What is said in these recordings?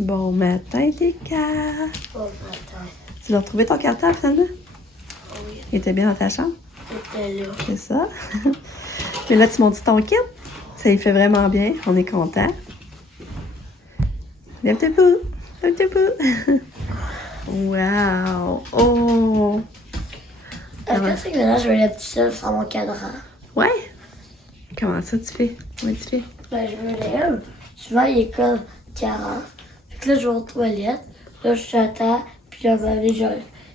Bon matin, Tika. Bon matin. Tu l'as retrouvé ton cartable finalement? Oui, Il était bien dans ta chambre? c'était là. C'est ça. Mais là, tu montes ton kit. Ça y fait vraiment bien. On est content. Lève debout. Lève debout. Wow. Oh. Est-ce que c'est que là, je vais lève tout seul sur mon cadran? Ouais. Comment ça tu fais? Comment tu fais? Ben, je me lève. Je vais à l'école 40. Fait que là, je vais aux toilettes. Là, je t'attends. Puis là,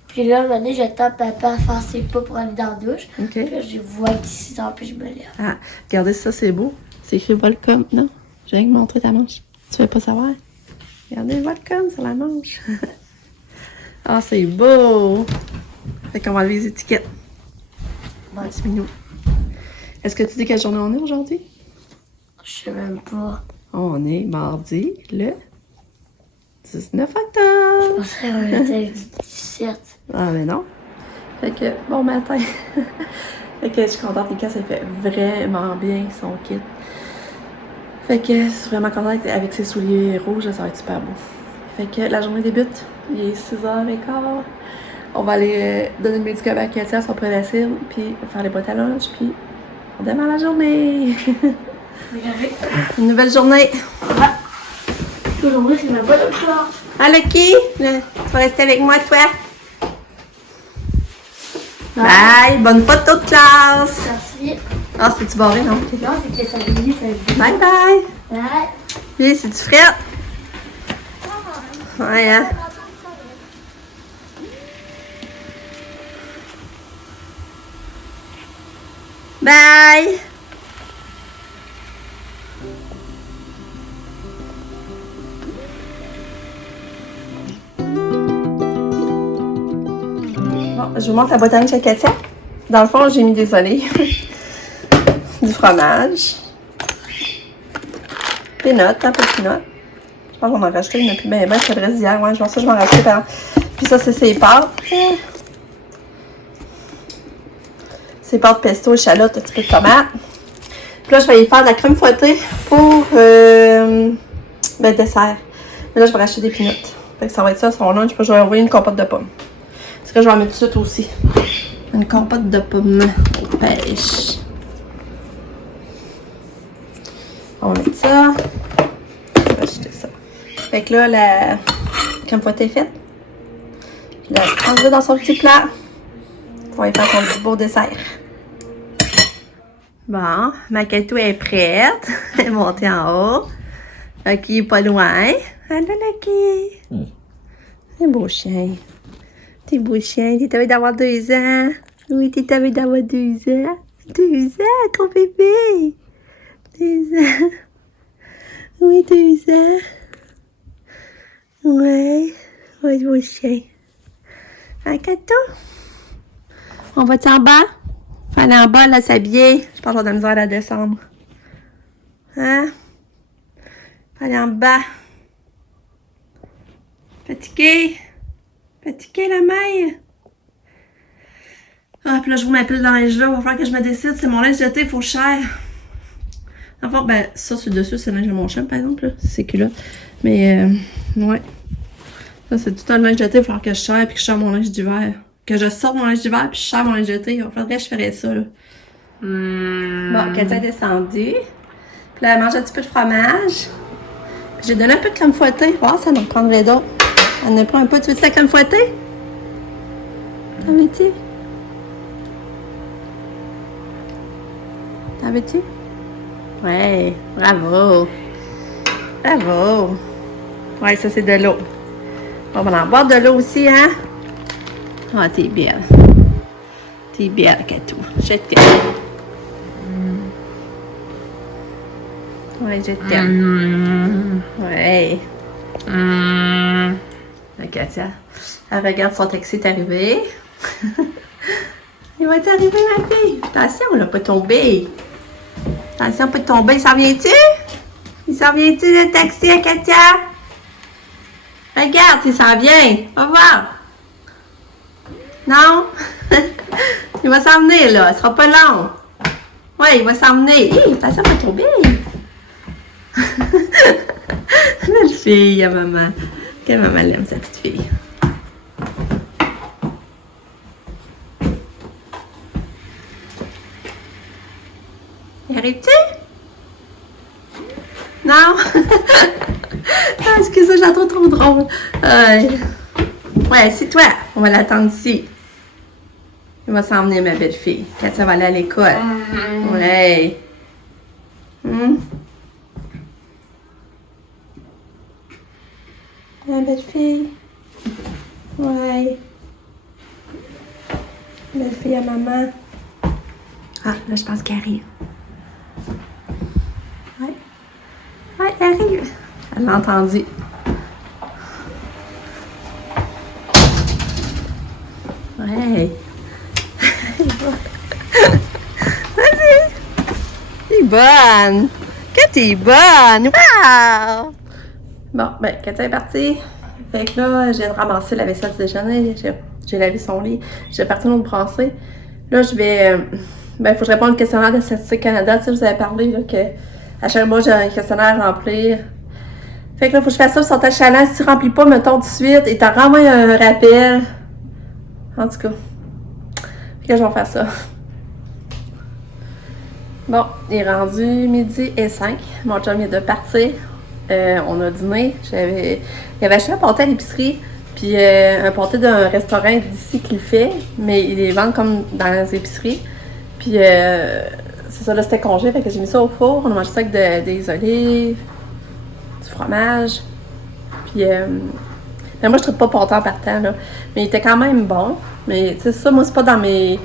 Puis là, j'attends papa faire ses pas pour aller dans la douche. OK. Puis là, je vois d'ici dans puis je me lève. Ah, regardez ça, c'est beau. C'est écrit Welcome. Non, je viens de montrer ta manche. Tu veux pas savoir? Regardez Welcome sur la manche. Ah, c'est beau. Fait qu'on va enlever les étiquettes. Ouais. C'est mignon. Est-ce que tu dis quelle journée on est aujourd'hui? Je sais même pas. On est mardi le 19 octobre. Je pensais qu'on était le 17. Ah, mais non. Fait que, bon matin. Fait que je suis contente, Nika, ça fait vraiment bien son kit. Fait que je suis vraiment contente avec ses souliers rouges, ça va être super beau. Fait que la journée débute, il est 6h15. On va aller donner le médicament à Katia, son prédacile, puis faire les boîtes à lunch, puis on démarre la journée. Une nouvelle journée. Aujourd'hui, c'est ma bonne classe. Ah, Lucky, tu vas rester avec moi, toi. Bye, bonne photo de classe. Merci. Ah, c'est-tu barré, non? Non, c'est que ça veut dire, ça veut dire. Bye bye. Ouais. Oui, c'est-tu frette? Ouais, hein? Bye. Bon, je vous montre la boîte à lunch à Katia. Dans le fond, j'ai mis des olives, du fromage, des notes, un peu de notes. Je pense qu'on en a rajouté, il n'y en a plus bien, c'est le reste d'hier. Ouais, je pense que je vais en rajouter par exemple. Puis ça, c'est ses pâtes. Ses pâtes pesto, échalote, un petit peu de tomate. Puis là, je vais y faire de la crème fouettée pour dessert. Mais là, je vais racheter des peanuts. Fait que ça va être ça, son lunch. Puis je vais envoyer une compote de pommes. Parce que je vais en mettre tout de suite aussi. Une compote de pommes aux pêches. On va mettre ça. Je vais acheter ça. Fait que là, la crème fouettée est faite. Je la transfère dans son petit plat. On va y faire son petit beau dessert. Bon, ma Katou est prête. Elle est montée en haut. Lucky est pas loin. Allô, Lucky. C'est un beau chien. T'es beau chien. T'es envie d'avoir 2 ans. Oui, t'es envie d'avoir 2 ans. 2 ans, ton bébé. 2 ans. Oui, 2 ans. Ouais. Ouais, beau chien. Un Katou. On va-tu en bas? Faut aller en bas, là, s'habiller. Je pense qu'on a de la misère à la descendre. Hein? Faut aller en bas. Fatigué? Fatigué, la mère? Ah, puis là, je vous m'appelle le linge là. Il va falloir que je me décide. C'est mon linge jeté, il faut cher. Enfin, ben, ça, sur le dessus, c'est le linge de mon chien, par exemple, là. C'est culotte. Mais, ouais. Ça, c'est tout un linge jeté. Il va falloir que je cherche puis que je cherche mon linge d'hiver. Que je sorte mon linge d'hiver puis je cherche mon linge jeté. Il faudrait que je ferais ça, là. Bon, Katia est descendue. Puis là, elle mange un petit peu de fromage. Puis j'ai donné un peu de crème fouettée. Oh, ça m'en prendrait d'autres. Elle en a pris un peu. Tu veux-tu la crème fouettée? T'en veux-tu? T'en veux-tu? Ouais, bravo. Bravo. Ouais, ça, c'est de l'eau. On va en boire de l'eau aussi, hein? Ah, t'es belle. T'es belle, Katou. Je t'aime. Ouais, je t'aime. Ouais. La Katia, elle regarde son taxi est arrivé. Il va t'arriver, ma fille. Attention, on n'a pas tombé. Attention, on peut tomber. Il s'en vient-tu? Il s'en vient-tu, le taxi à Katia? Regarde, il s'en vient. Va voir. Non? Il va s'en venir, là. Ce sera pas long. Ouais, il va s'en venir. Hé, attention, on va tomber. Belle fille à maman. Que maman l'aime, sa petite fille. Y arrives-tu? Non? Ah, excusez, je la trouve trop drôle. Ouais, c'est toi. On va l'attendre ici. Il va s'en venir, ma belle fille. Katia va aller à l'école. Ouais. Ma belle fille. Ouais. Belle fille à maman. Ah, là, je pense qu'elle arrive. Ouais. Ouais, elle arrive. Elle l'a entendu. Ouais. Vas-y. T'es bonne. Que t'es bonne. Wow. Bon, ben, Katia est partie. Fait que là, je viens de ramasser la vaisselle du déjeuner. J'ai lavé son lit. J'ai parti l'autre brasser. Là, je vais... ben, il faut que je réponde au questionnaire de Statistique Canada. Tu sais, je vous avais parlé, là, que à chaque mois, j'ai un questionnaire à remplir. Fait que là, il faut que je fasse ça sur ta challenge. Si tu remplis pas, mettons, tout de suite, et t'en renvoies un rappel. En tout cas. Fait que je vais faire ça. Bon, il est rendu 12h05. Mon chum vient de partir. On a dîné. Il avait acheté un pâté à l'épicerie. Puis un pâté d'un restaurant d'ici qu'il fait. Mais il les vend comme dans les épiceries. Puis c'est ça, là, c'était congé. Fait que j'ai mis ça au four. On a mangé ça avec des olives, du fromage. Puis mais moi, je trouve pas pâté en partant, là. Mais il était quand même bon. Mais tu sais, ça, moi, c'est pas dans mes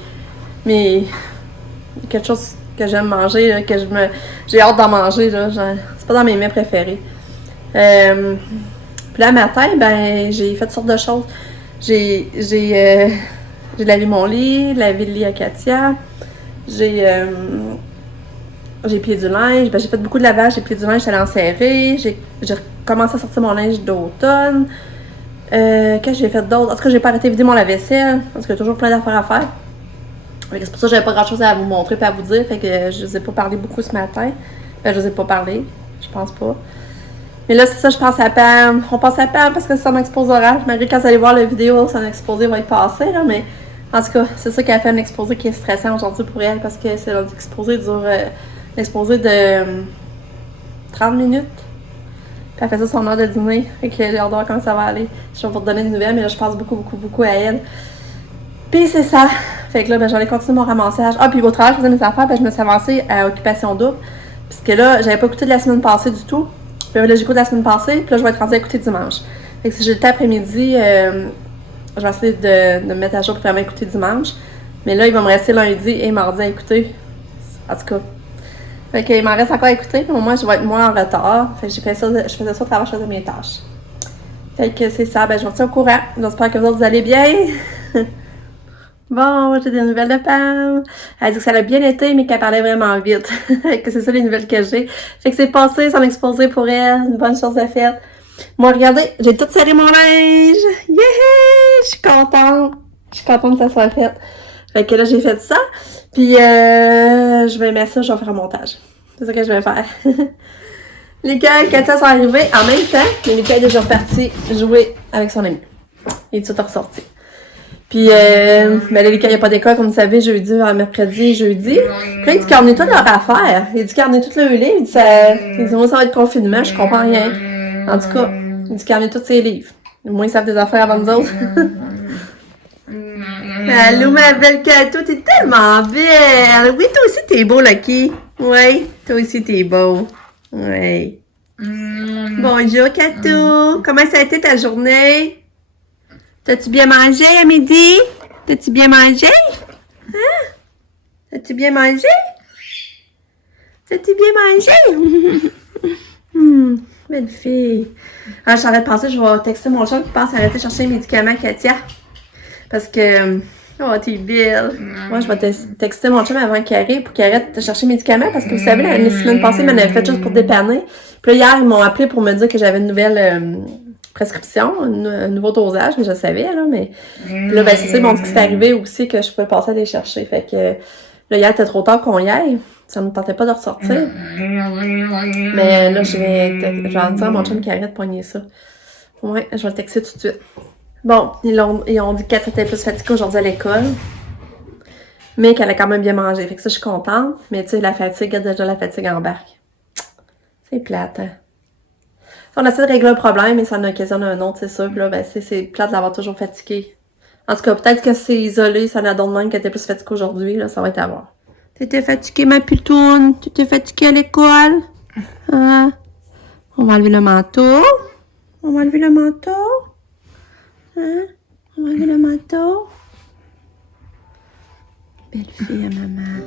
quelque chose que j'aime manger, là, que j'ai hâte d'en manger, là. C'est pas dans mes mets préférés. Puis là, matin, ben, j'ai fait toutes sortes de choses. J'ai lavé mon lit, lavé le lit à Katia. J'ai plié du linge. Ben, j'ai fait beaucoup de lavage. J'ai plié du linge, j'allais en serrer. J'ai commencé à sortir mon linge d'automne. Qu'est-ce que j'ai fait d'autre? En tout cas, j'ai pas arrêté de vider mon lave-vaisselle. Parce qu'il y a toujours plein d'affaires à faire. C'est pour ça que j'avais pas grand-chose à vous montrer et à vous dire. Fait que je vous ai pas parlé beaucoup ce matin. Ben, je vous ai pas parlé. Je pense pas. Mais là, c'est ça, je pense à Pam. On pense à Pam parce que c'est son exposé oral. Malgré quand vous allez voir la vidéo, son exposé va être passé, là. Mais en tout cas, c'est ça qui a fait un exposé qui est stressant aujourd'hui pour elle. Parce que c'est l'exposé dure... l'exposé de 30 minutes. Puis elle fait ça son heure de dîner. Fait que j'ai hâte de voir comment ça va aller. Je vais vous redonner des nouvelles, mais là, je pense beaucoup à elle. Puis c'est ça. Fait que là, ben, j'allais continuer mon ramassage. Ah, puis au travail, je faisais mes affaires, ben, je me suis avancée à Occupation Double. Puisque là, j'avais pas écouté de la semaine passée du tout. Puis là, j'écoute la semaine passée, puis là, je vais être rendue à écouter dimanche. Fait que si j'ai le temps après-midi, je vais essayer de me mettre à jour pour vraiment écouter dimanche. Mais là, il va me rester lundi et mardi à écouter. En tout cas. Fait qu'il m'en reste encore à écouter, puis au moins, je vais être moins en retard. Fait que je faisais ça au travers, je faisais mes tâches. Fait que c'est ça, ben, je vous retiens au courant. J'espère que vous allez bien. Bon, j'ai des nouvelles de Pam. Elle dit que ça a bien été, mais qu'elle parlait vraiment vite. Que c'est ça les nouvelles que j'ai. Fait que c'est passé, son exposé pour elle. Une bonne chose de faite. Moi, regardez, j'ai tout serré mon linge. Yeah! Je suis contente. Je suis contente que ça soit fait. Fait que là, j'ai fait ça. Puis, je vais mettre ça, je vais faire un montage. C'est ça que je vais faire. Lucas et Katia sont arrivés en même temps. Mais Lucas est déjà reparti jouer avec son ami. Il est tout ressorti. Puis, ben là, Lucas, il n'y a pas d'école, comme vous savez, jeudi, mercredi, jeudi. Puis là, il dit qu'on est tous leur affaire. Il dit qu'on est tous le livre. Il dit, moi, ça va être confinement, je comprends rien. En tout cas, il dit qu'on est tous ses livres. Au moins, ils savent des affaires avant nous autres. Allô, ma belle Kato, t'es tellement belle. Oui, toi aussi, t'es beau, Lucky. Oui, toi aussi, t'es beau. Oui. Bonjour, Kato. Comment ça a été ta journée? T'as-tu bien mangé à midi? T'as-tu bien mangé? Hein? T'as-tu bien mangé? T'as-tu bien mangé? Belle fille. Ah, je t'arrête de penser, je vais texter mon chat qui pense arrêter de chercher les médicaments, Katia. Parce que... Oh, t'es belle. Moi, je vais texter mon chum avant qu'il arrive pour qu'il arrête de chercher les médicaments. Parce que vous savez, la semaine passée, il m'en avait fait juste pour dépanner. Puis là, hier, ils m'ont appelé pour me dire que j'avais une nouvelle prescription, un nouveau dosage, mais je savais, là. Mais puis là, ben, c'est ça, ils m'ont dit que c'était arrivé aussi, que je pouvais passer à les chercher. Fait que Là, hier, était trop tard qu'on y aille. Ça me tentait pas de ressortir. Mais là, je vais dire à mon chum qu'il arrête de pogner ça. Ouais, je vais le texter tout de suite. Bon, ils ont dit qu'elle était plus fatiguée aujourd'hui à l'école. Mais qu'elle a quand même bien mangé. Fait que ça, je suis contente. Mais tu sais, la fatigue, déjà la fatigue embarque. C'est plate, hein. On essaie de régler un problème, mais ça en occasionne un autre, c'est sûr. Puis là, ben, c'est plate d'avoir toujours fatigué. En tout cas, peut-être que c'est isolé, ça n'a donne même qu'elle était plus fatiguée aujourd'hui, là, ça va être à voir. T'étais fatiguée, ma putoune? T'étais fatiguée à l'école? Hein? On va enlever le manteau. On va enlever le manteau. Hein? On va enlever le manteau. Belle fille à maman.